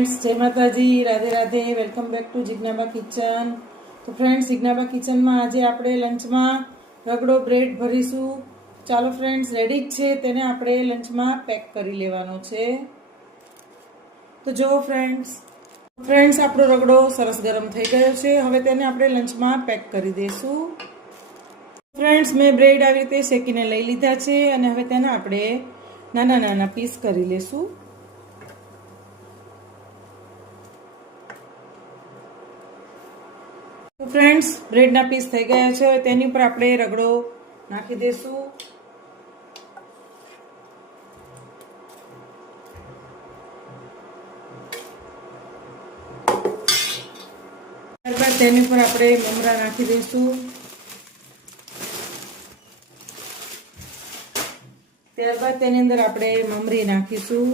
Friends जय माताजी Radhe Radhe welcome back to Jignaba kitchen. तो फ्रेंड्स जिग्नाबा किचन में आज आप लंच में रगड़ो ब्रेड भरीशू। चलो फ्रेंड्स रेडी है तेने आपणे लंच में पेक करी लेवानो छे। तो जो फ्रेंड्स आपणो रगड़ो सरस गरम थई गयो छे। हवे तेने आपणे लंच में पेक करी देशुं। फ्रेंड्स मैं ब्रेड आ रीते शेकीने लई लीधा छे अने हवे तेने आपणे नाना नाना पीस करी लेशुं। तो फ्रेंड्स ब्रेड ना पीस थई गया है। तेनी पर आपणे रगड़ो नाखी देशुं। त्यारबाद तेनी पर आपणे ममरा नाखी देशुं। त्यारबाद तेनी अंदर आपणे ममरी नाखीशुं।